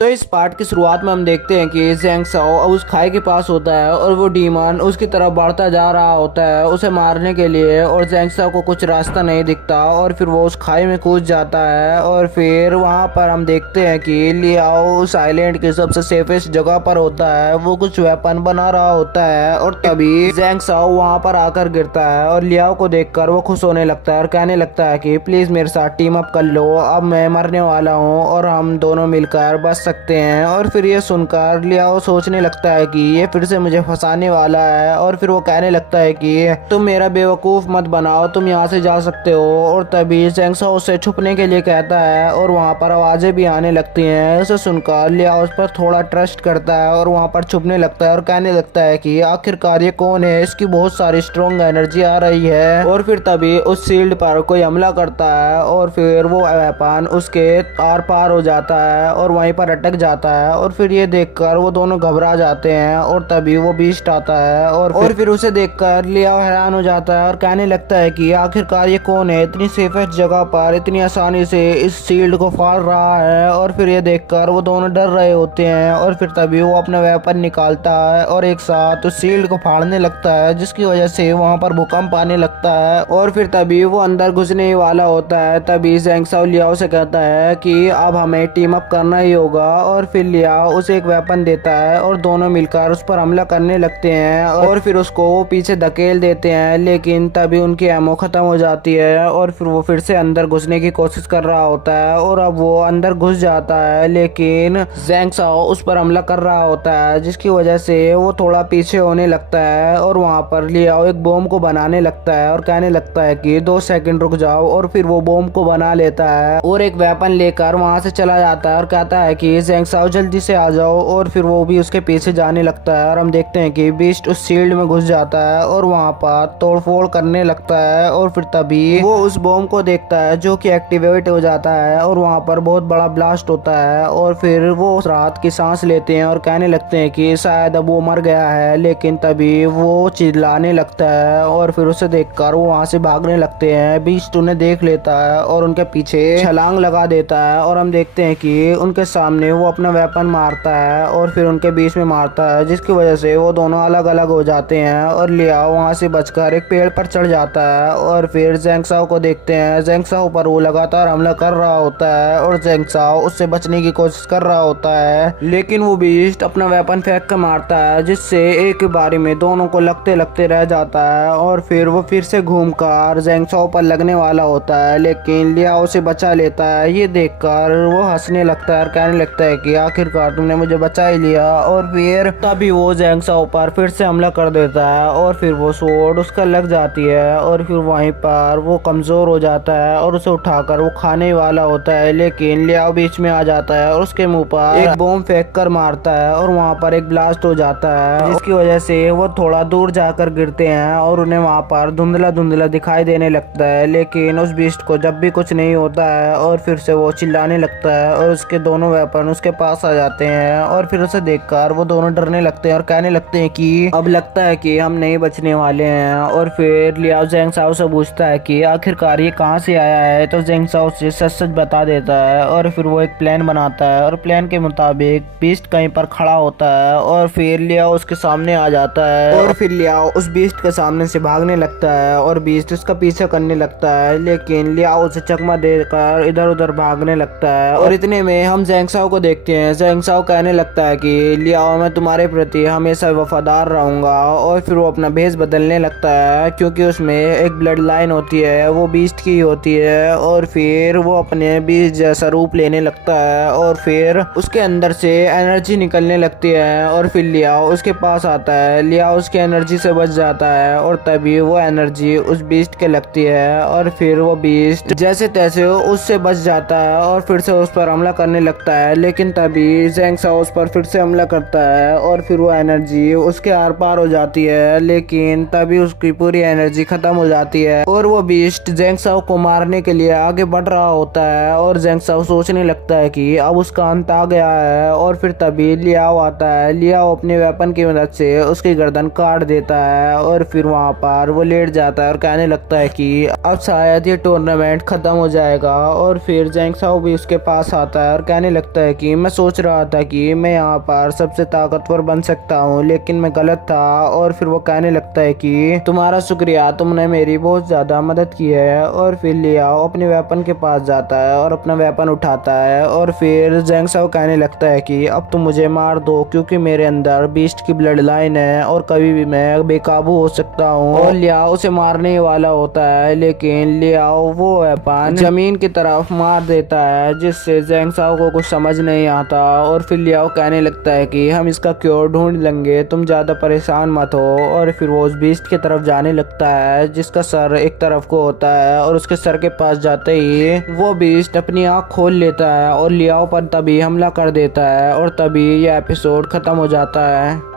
तो इस पार्ट की शुरुआत में हम देखते हैं कि ज़ेंग साओ उस खाई के पास होता है और वो डीमन उसकी तरफ बढ़ता जा रहा होता है उसे मारने के लिए। और ज़ेंग साओ को कुछ रास्ता नहीं दिखता और फिर वो उस खाई में कूद जाता है। और फिर वहां पर हम देखते हैं कि लियाओ उस आइलैंड की सबसे सेफेस्ट जगह पर होता है, वो कुछ वेपन बना रहा होता है। और तभी ज़ेंग साओ वहां पर आकर गिरता है और लियाओ को देखकर वो खुश होने लगता है और कहने लगता है कि प्लीज मेरे साथ टीम अप कर लो, अब मैं मरने वाला हूँ और हम दोनों मिलकर बच सकते हैं। और फिर ये सुनकर लियाओ सोचने लगता है कि ये फिर से मुझे फंसाने वाला है। और फिर वो कहने लगता है कि तुम मेरा बेवकूफ मत बनाओ, तुम यहाँ से जा सकते हो। और तभी ज़ेंग साओ उससे छुपने के लिए कहता है और वहाँ पर आवाजें भी आने लगती हैं। उसे सुनकर लियाओ उस पर थोड़ा ट्रस्ट करता है और वहाँ पर छुपने लगता है और कहने लगता है कि आखिरकार ये कौन है, इसकी बहुत सारी स्ट्रॉन्ग एनर्जी आ रही है। और फिर तभी उस शील्ड पर कोई हमला करता है और फिर वो वेपन उसके आर पार हो जाता है और वहीं पर अटक जाता है। और फिर ये देखकर वो दोनों घबरा जाते हैं और तभी वो बीस्ट आता है और फिर उसे देखकर लियाओ हैरान हो जाता है और कहने लगता है कि आखिरकार ये कौन है, इतनी सेफेस्ट जगह पर इतनी आसानी से इस शील्ड को फाड़ रहा है। और फिर ये देखकर वो दोनों डर रहे होते हैं और फिर तभी वो अपना वेपन निकालता है और एक साथ उस शील्ड को फाड़ने लगता है, जिसकी वजह से वहां पर भूकंप आने लगता है। और फिर तभी वो अंदर घुसने ही वाला होता है। तभी ज़ेंग साओ लियाओ से कहता है कि अब हमें टीम अप करना ही होगा। और फिर लियाओ उसे एक वेपन देता है और दोनों मिलकर उस पर हमला करने लगते हैं और फिर उसको वो पीछे धकेल देते हैं। लेकिन तभी उनकी एमो खत्म हो जाती है और फिर वो फिर से अंदर घुसने की कोशिश कर रहा होता है और अब वो अंदर घुस जाता है। लेकिन ज़ेंग साओ उस पर हमला कर रहा होता है, जिसकी वजह से वो थोड़ा पीछे होने लगता है। और वहां पर लियाओ एक बॉम्ब को बनाने लगता है और कहने लगता है कि 2 सेकंड रुक जाओ। और फिर वो बॉम्ब को बना लेता है और एक वेपन लेकर वहां से चला जाता है और कहता है कि ज़ेंग साओ जल्दी से आ जाओ। और फिर वो भी उसके पीछे जाने लगता है और हम देखते हैं कि बीस्ट उस शील्ड में घुस जाता है और वहां पर तोड़फोड़ करने लगता है। और फिर तभी वो उस बॉम्ब को देखता है जो कि एक्टिवेट हो जाता है और वहां पर बहुत बड़ा ब्लास्ट होता है। और फिर वो राहत की सांस लेते हैं और कहने लगते हैं कि शायद अब वो मर गया है। लेकिन तभी वो चिल्लाने लगता है और फिर उसे देखकर वो वहां से भागने लगते हैं। बीस्ट उन्हें देख लेता है और उनके पीछे छलांग लगा देता है और हम देखते हैं कि उनके सामने वो अपना वेपन मारता है और फिर उनके बीच में मारता है, जिसकी वजह से वो दोनों अलग अलग हो जाते हैं। और लियाओ वहां से बचकर एक पेड़ पर चढ़ जाता है और फिर ज़ेंग साओ को देखते हैं। ज़ेंग साओ पर वो लगातार हमला कर रहा होता है और ज़ेंग साओ उससे बचने की कोशिश कर रहा होता है, लेकिन वो बीस्ट अपना वेपन फेंक कर मारता है, जिससे एक बारी में दोनों को लगते लगते रह जाता है। और फिर वो फिर से घूमकर ज़ेंग साओ पर लगने वाला होता है, लेकिन लियाओ उसे बचा लेता है। ये देखकर वो हंसने लगता है और कहने लगता है कि आखिरकार तुमने मुझे बचा ही लिया। और फिर तभी वो ज़ेंग साओ पर फिर से हमला कर देता है और फिर वो स्वॉर्ड उसका लग जाती है और फिर वहीं पर वो कमजोर हो जाता है और उसे उठाकर वो खाने वाला होता है। लेकिन लियाओ बीच में आ जाता है और उसके मुंह पर एक बॉम्ब फेंक कर मारता है और वहाँ पर एक ब्लास्ट हो जाता है, जिसकी वजह से वो थोड़ा दूर जाकर गिरते हैं और उन्हें वहाँ पर धुंधला धुंधला दिखाई देने लगता है। लेकिन उस बीस्ट को जब भी कुछ नहीं होता है और फिर से वो चिल्लाने लगता है और उसके दोनों वेपन उसके पास आ जाते हैं। और फिर उसे देखकर वो दोनों डरने लगते हैं और कहने लगते हैं कि अब लगता है कि हम नहीं बचने वाले हैं। और फिर लियाओ ज़ेंग साओ से पूछता है कि आखिरकार ये कहाँ से आया है, तो ज़ेंग साओ उसे सच सच बता देता है। और फिर वो एक प्लान बनाता है और प्लान के मुताबिक बीस्ट कहीं पर खड़ा होता है और फिर लियाओ उसके सामने आ जाता है और फिर लियाओ उस बीस्ट के सामने से भागने लगता है और बीस्ट उसका पीछे करने लगता है। लेकिन लियाओ उसे चकमा देकर इधर उधर भागने लगता है और इतने में हम ज़ेंग साओ को देखते हैं। ज़ेंग साओ कहने लगता है कि लियाओ मैं तुम्हारे प्रति हमेशा वफादार रहूंगा। और फिर वो अपना भेष बदलने लगता है क्योंकि उसमें एक ब्लड लाइन होती है, वो बीस्ट की होती है। और फिर वो अपने बीस्ट जैसा रूप लेने लगता है और फिर उसके अंदर से एनर्जी निकलने लगती है और फिर लियाओ उसके पास आता है। लियाओ उसकी एनर्जी से बच जाता है और तभी वो एनर्जी उस बीस्ट के लगती है और फिर वो बीस्ट जैसे तैसे उससे बच जाता है और फिर से उस पर हमला करने लगता है। लेकिन तभी ज़ेंग साओ उस पर फिर से हमला करता है और फिर वो एनर्जी उसके आर पार हो जाती है। लेकिन तभी उसकी पूरी एनर्जी खत्म हो जाती है और वो बीस्ट ज़ेंग साओ को मारने के लिए आगे बढ़ रहा होता है और ज़ेंग साओ सोचने लगता है कि अब उसका अंत आ गया है। और फिर तभी लियाओ आता है। लियाओ अपने वेपन की मदद से उसकी गर्दन काट देता है और फिर वहां पर वो लेट जाता है और कहने लगता है कि अब शायद ये टूर्नामेंट खत्म हो जाएगा। और फिर ज़ेंग साओ भी उसके पास आता है और कहने लगता है कि मैं सोच रहा था कि मैं यहाँ पर सबसे ताकतवर बन सकता हूँ, लेकिन मैं गलत था। और फिर वो कहने लगता है कि तुम्हारा शुक्रिया, तुमने मेरी बहुत ज़्यादा मदद की है। और फिर लियाओ अपने वेपन के पास जाता है और अपना वेपन उठाता है। और फिर ज़ैंग साओ कहने लगता है कि अब तुम मुझे मार दो, क्योंकि मेरे अंदर बीस्ट की ब्लड लाइन है और कभी भी मैं बेकाबू हो सकता हूँ। और लियाओ उसे मारने वाला होता है, लेकिन लियाओ वो वेपन जमीन की तरफ मार देता है, जिससे ज़ैंग साओ को कुछ समझ नहीं आता। और फिर लियाओ कहने लगता है कि हम इसका क्योर ढूंढ लेंगे, तुम ज़्यादा परेशान मत हो। और फिर वो उस बीस्ट की तरफ जाने लगता है, जिसका सर एक तरफ को होता है। और उसके सर के पास जाते ही वो बीस्ट अपनी आँख खोल लेता है और लियाओ पर तभी हमला कर देता है। और तभी यह एपिसोड खत्म हो जाता है।